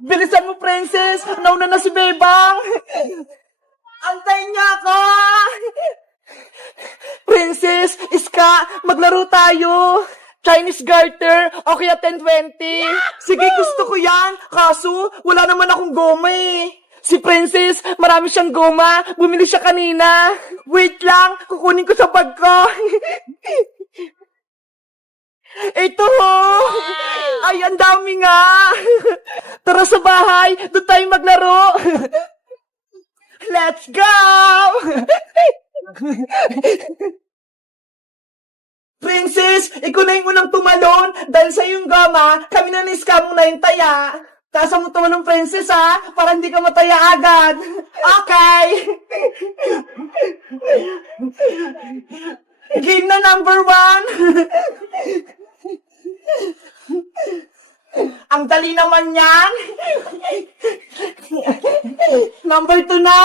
Bilisan mo, princess! Nauna na si Bebang! Antayin niya ako! Princess, Iska, maglaro tayo! Chinese garter, o kaya 10-20. Sige, gusto ko yan. Kaso, wala naman akong goma eh. Si Princess, marami siyang goma. Bumili siya kanina. Wait lang, kukunin ko sa bag ko. Ito ho! Ay, ang dami nga! Tara sa bahay, doon tayo maglaro! Let's go! Princess, ikaw na yung unang tumalon dahil sa yung gama, kami na ni-scam na yung taya. Tasa mo tumalon, Princess, ha? Para hindi ka mataya agad. Okay! Game na number 1. Ang dali naman yan. Number 2 na.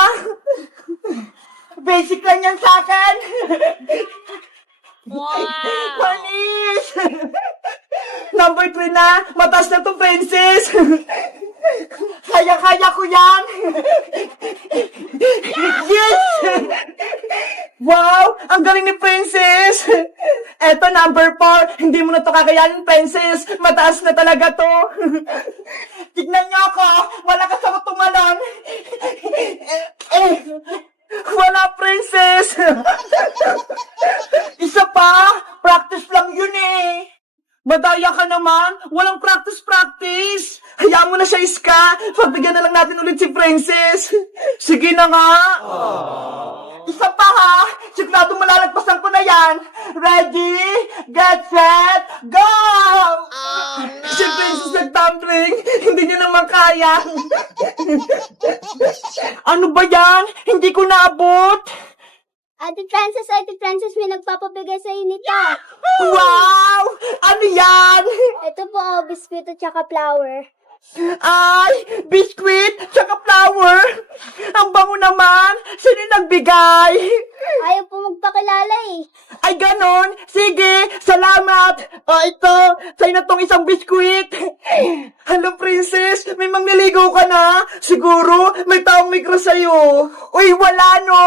Basic lang yan sa akin. Wow! Panis! Number 3 na. Mataas na to, Princess. Kaya-kaya ko yan. Yes! Wow! Ang galing ni Princess! Eto, number 4. Hindi mo na to kakayanin, Princess. Mataas na talaga to. Tignan niyo ako. Malakas ako tumalon. Wala, Princess! Isa pa! Practice lang yun eh! Madaya ka naman! Walang practice! Hayaan mo na siya, Iska! Pagbigyan na lang natin ulit si Princess! Sige na nga! Isa pa ha! Sigurado malalagpasan ko na yan! Ready? Get set! Go! Si Princess nag-tumbling! Hindi niya naman kaya! Ano ba yan? Hindi ko naabot! Ate Frances, may nagpapabigay sa nito. Wow! Ano yan? Ito po, biskuit at saka flour. Ay! Biscuit! Tsaka flour! Ang bango naman! Sino yung nagbigay? Ayaw po magpakilala eh. Ay, ganon! Sige! Salamat! O, ito! Sa'yo na tong isang biskuit! Hello, Princess! May mangliligaw ka na? Siguro, may taong may crush sa'yo! Uy, wala no!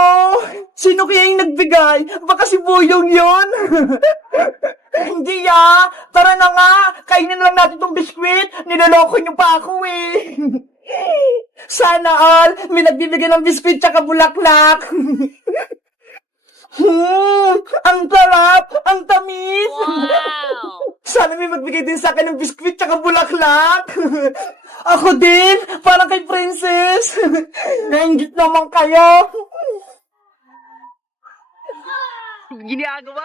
Sino kaya yung nagbigay? Baka si Boyong yon. Hindi ah! Tara na nga! Kainin na lang natin tong biskuit! Niloloko niyo pa ako eh! Sana all! May nagbibigay ng biskuit tsaka bulaklak! Ang sarap! Ang tamis! Wow! Sana may magbigay din sa akin ng biskuit tsaka bulaklak! Ako din! Parang kay Princess! Nainggit naman kayo! Ginagawa?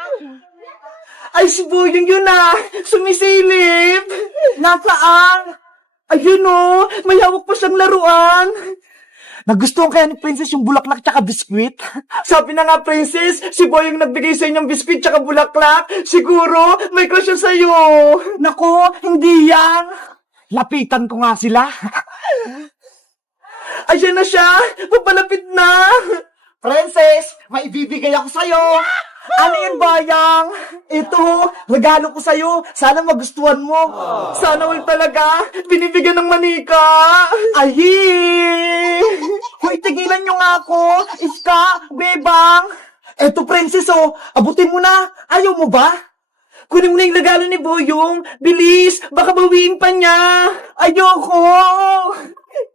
Ay, si Boyong yun ah! Sumisilip! Nasaan? Ayun oh! May hawak pa siyang laruan! Nagustuhan kaya ni Princess yung bulaklak tsaka biskwit? Sabi na nga, Princess, si Boyong nagbigay sa inyong biskwit tsaka bulaklak. Siguro, may crush siya sa'yo. Naku, hindi yan. Lapitan ko nga sila. Ayan na siya! Papalapit na! Princess, may ibibigay ako sa'yo. Ano yun, Bayang? Ito, regalo ko sa'yo. Sana magustuhan mo. Sana all talaga. Binibigyan ng manika. Ayi! Hoy, tigilan nyo nga ako. Iska, Bebang. Eto, Princess, oh. Abutin mo na. Ayaw mo ba? Kunin mo na yung regalo ni Boyong. Bilis, baka bawiin pa niya. Ayoko.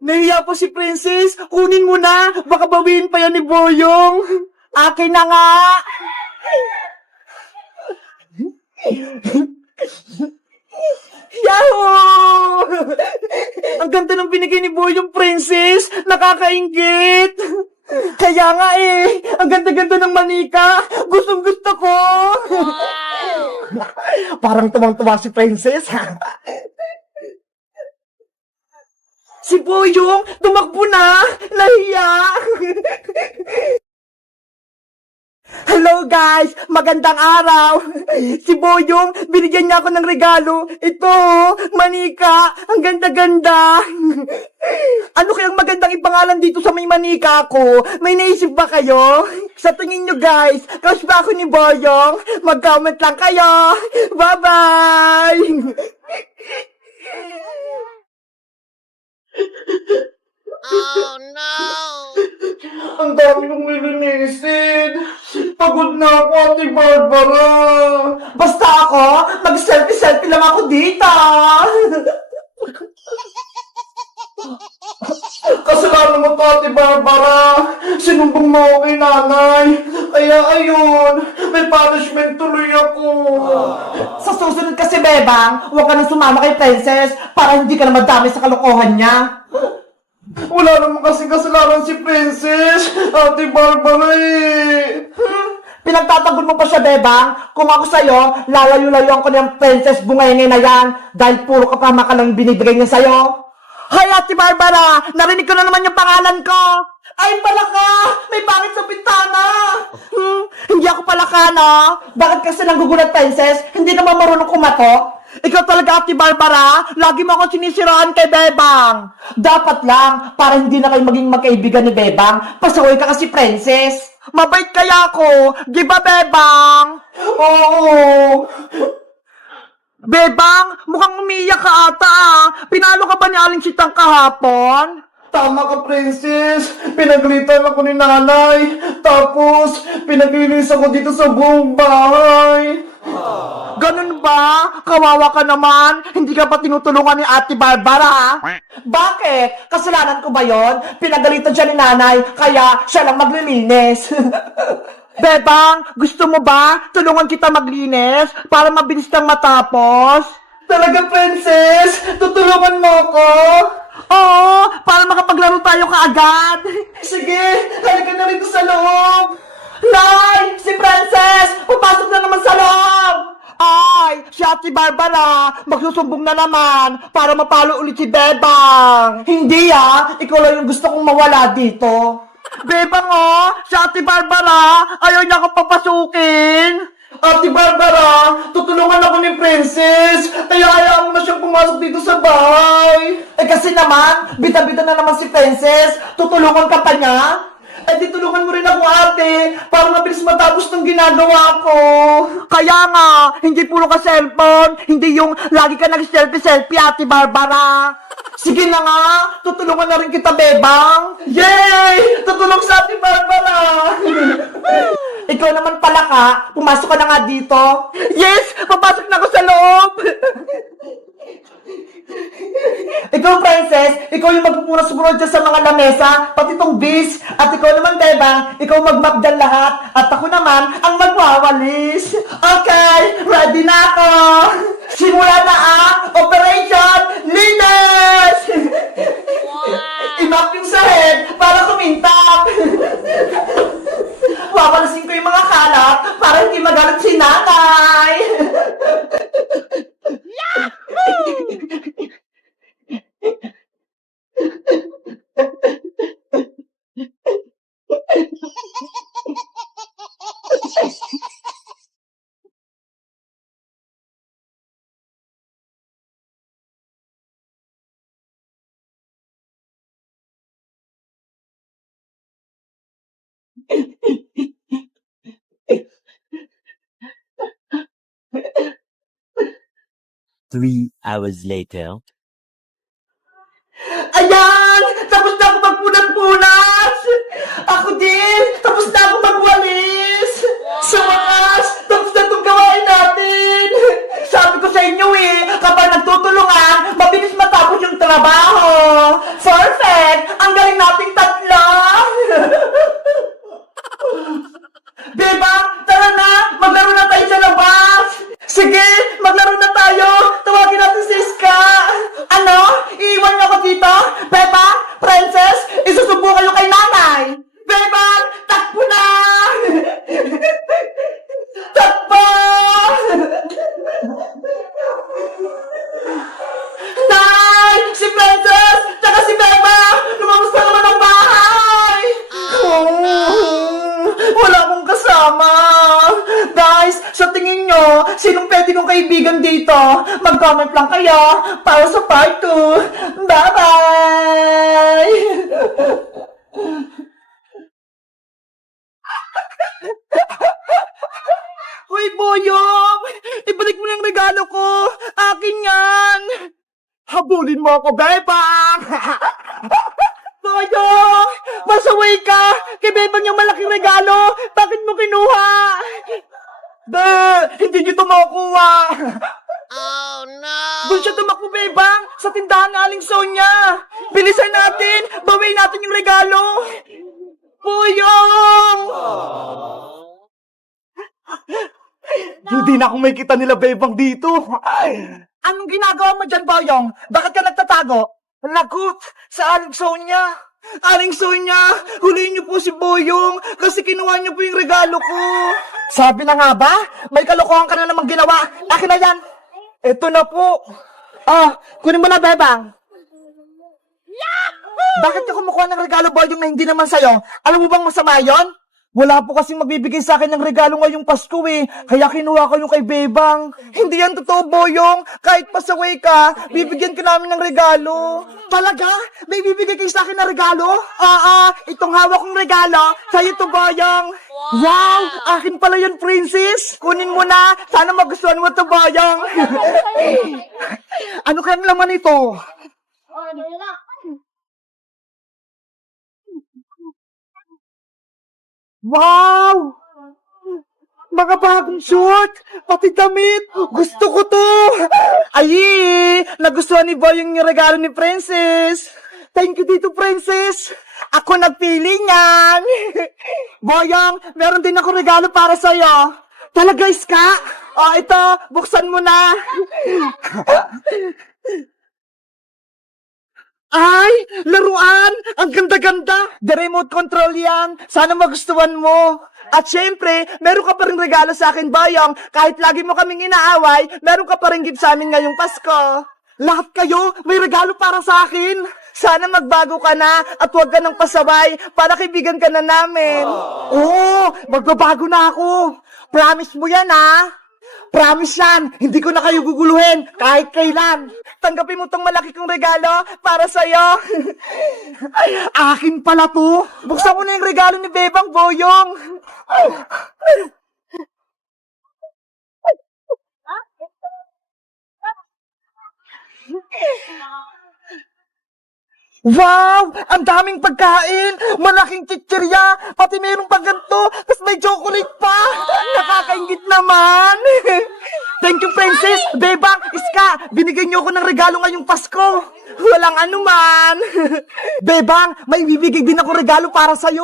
Nahiya po si Princess. Kunin mo na. Baka bawiin pa yan ni Boyong. Akin na nga. Yahoo! Ang ganda ng binigay ni Boyong, Princess. Nakakaingit. Kaya nga eh. Ang ganda-ganda ng manika. Gustong gusto ko. Wow! Parang tumang-tuwa si Princess. Si Boyong, tumakbo na. Nahiya. Hello guys! Magandang araw! Si Boyong, binigyan niya ako ng regalo. Ito, manika. Ang ganda-ganda. Ano kayang magandang ipangalan dito sa may manika ko? May naisip ba kayo? Sa tingin nyo guys, crush ba ako ni Boyong? Mag-comment lang kayo. Bye-bye! dami kong lilinisin. Pagod na ako, Ate Barbara. Basta ako, mag-selfie-selfie lang ako dito. Kasalanan mo to, Ate Barbara. Sinumbong mo ako kay nanay. Kaya ayun, may punishment tuloy ako. Sa susunod kasi, Bebang, huwag ka nang sumama kay Princess para hindi ka na madami sa kalokohan niya. Wala naman kasi kasalanan si Princess, Ate Barbara eh. Pinagtatanggol mo pa siya, Bebang. Kung ako sa'yo, lalayo-layuan ko ng Princess Bungenge na yan dahil puro kapama ka lang binibigay niya sa'yo. Hay, Ate Barbara! Narinig ko na naman yung pangalan ko! Ay, palaka! May pangit sa bintana! Hindi ako palaka, no? Bakit kasi nanggugulat, Princess? Hindi ka ba marunong kumato? Ikaw talaga, Ate Barbara, lagi mo akong sinisiraan kay Bebang. Dapat lang, para hindi na kayo maging magkaibigan ni Bebang, pasaway ka kasi, Princess. Mabait kaya ako, di ba, Bebang? Oo. Bebang, mukhang umiyak ka ata ah. Pinalo ka ba ni Aling Sitang kahapon? Tama ka, Princess. Pinaglitan ako ni nanay. Tapos, pinaglinis ako dito sa buong bahay. Ganun ba? Kawawa ka naman. Hindi ka pa tinutulungan ni Ate Barbara. Bakit? Kasalanan ko ba yon? Pinagalitan siya ni nanay, kaya siya lang maglilinis. Bebang, gusto mo ba tulungan kita maglinis para mabilis kang matapos? Talaga, Princess? Tutulungan mo ako? Oo, para makapaglaro tayo kaagad. Sige, halika na rito sa loob. Nay, si Princess, papasok na naman sa loob. Ay, si Ate Barbara, magsusumbong na naman para mapalo ulit si Bebang. Hindi ikaw lang yung gusto kong mawala dito. Bebang si Ate Barbara, ayaw niya akong papasukin. Ate Barbara, tutulungan ako ni Princess. Kaya hayaan mo na siyang pumasok dito sa bahay. Eh kasi naman, bita-bita na naman si Princess. Tutulungan ka pa niya? Eh di tulungan mo rin ako, ate, para mabilis matapos ng ginagawa ko. Kaya nga, hindi puro ka cellphone, hindi yung lagi ka nag-selfie-selfie, Ate Barbara. Sige na nga, tutulungan na rin kita, Bebang. Yay! Tutulong sa Ate Barbara. Ikaw naman pala ka, pumasok ka na nga dito. Yes! Papasok na ako sa loob! Ikaw, Princess, ikaw yung magpupunas-punas dyan sa mga lamesa, pati tong bis. At ikaw naman, Bebang, ikaw mag-map dyan lahat. At ako naman, ang magwawalis. Okay, ready na ako. Simula na Operation Linis! I-map yung sahig para kumintap. Wawalasin ko yung mga kalat para hindi magalit si nanay. Three hours later. Ayan! Tapos na ako magpunat-punas! Ako din! Tapos na ako magwalis! Sa wakas! Tapos na itong gawain natin! Sabi ko sa inyo kapag nagtutulungan, mabilis matapos yung trabaho! Perfect! Ang galing nating tatlo! Diba? Tara na! Maglaro na tayo sa labas! Sige! Maglaro na tayo! Tawagin natin si Iska! Ano? Iiwan niyo ako dito? Beba? Princess? Isusubo kayo kay nanay! Beba! Takbo na! Takbo! Nay! Si Princess! Tsaka si Beba! Lumabas na naman ang bahay! Wala akong kasama! Guys, sa tingin nyo, sinong pwede kong kaibigan dito? Mag-comment lang kayo para sa part 2. Bye-bye! Hoy, Boyong! Ibalik mo yung regalo ko! Akin yan! Habulin mo ako, Bebang! Boyong! Pasaway ka! Kay Bebang yung malaking regalo! Bakit mo kinuha? Be! Hindi niyo ito makukuha! Oh no! Doon siya tumakbo, Bebang! Sa tindahan na Aling Sonia! Bilisan natin! Bawiin natin yung regalo! Boyong! Hindi na ako may kita nila, Bebang, dito. Anong ginagawa mo dyan, Boyong? Bakit ka nagtatago? Lagot sa Aling Sonia. Aling Sonia, huliin niyo po si Boyong kasi kinuha niyo po yung regalo ko. Sabi na nga ba? May kalokohan ka na namang ginawa. Akin na yan. Eto na po. Kunin mo na, Bebang. Bakit ka kumukuha ng regalo, Boyong, na hindi naman sa'yo? Alam mo bang masama yon? Wala po kasing magbibigay sa akin ng regalo ngayong Pasko eh. Kaya kinuha ko yung kay Bebang. Hindi yan totoo, Boyong. Kahit pasaway ka, bibigyan ka namin ng regalo. Talaga? May bibigay kayo sa akin ng regalo? Itong hawak kong regalo, sa'yo to, Boyong. Wow! Akin pala yun, Princess. Kunin mo na. Sana magustuhan mo to, Boyong. Ano kayang laman ito? Wow! Mga bagong suit! Pati damit! Gusto ko to! Ay! Nagustuhan ni Boyong yung regalo ni Princess! Thank you dito, Princess! Ako nagpili niyan! Boyong, meron din ako regalo para sa'yo! Talaga, Iska? Ito, buksan mo na! Ay! Laruan! Ang ganda-ganda! The remote control yan! Sana magustuhan mo! At syempre, meron ka pa rin regalo sa akin, Boyong. Kahit lagi mo kaming inaaway, meron ka pa rin gift sa amin ngayong Pasko. Lahat kayo, may regalo para sa akin. Sana magbago ka na at huwag ka nang pasaway para kaibigan ka na namin. Oo, magbabago na ako. Promise mo yan, ha? Promise yan, hindi ko na kayo guguluhin kahit kailan. Tanggapin mo tong malaki kong regalo para sa'yo. Akin pala to. Buksan mo na yung regalo ni Bebang, Boyong. Wow! Ang daming pagkain! Malaking chichirya! Pati mayroong pang ganito! Tapos may chocolate pa! Nakakaingit naman! Thank you, Princess! Bebang! Iska! Binigyan niyo ako ng regalo ngayong Pasko! Walang anuman! Bebang! May bibigay din ako regalo para sa'yo!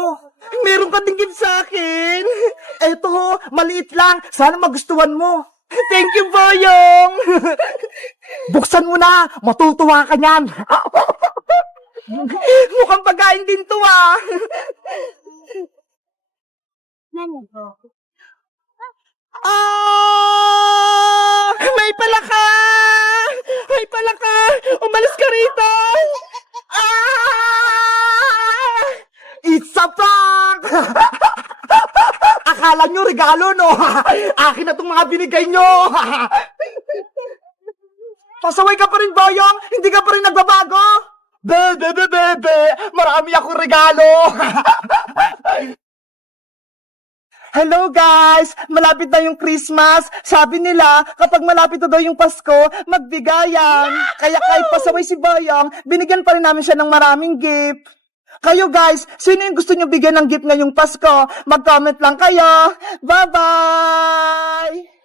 Meron ka din gift sa akin! Eto, maliit lang! Sana magustuhan mo! Thank you, Boyong! Buksan mo na! Matutuwa ka niyan! Mukhang pagkain din to, ah! May palaka! May palaka! Umalis ka rito! It's a prank! Akala nyo regalo, no? Akin na itong mga binigay nyo! Pasaway ka pa rin, Boyong! Hindi ka pa rin nagbabago! Bebe! Marami akong regalo! Hello guys! Malapit na yung Christmas. Sabi nila, kapag malapit na daw yung Pasko, magbigayan. Kaya kahit pasaway si Boyong, binigyan pa rin namin siya ng maraming gift. Kayo guys, sino yung gusto nyo bigyan ng gift ngayong Pasko? Mag-comment lang kayo. Bye-bye!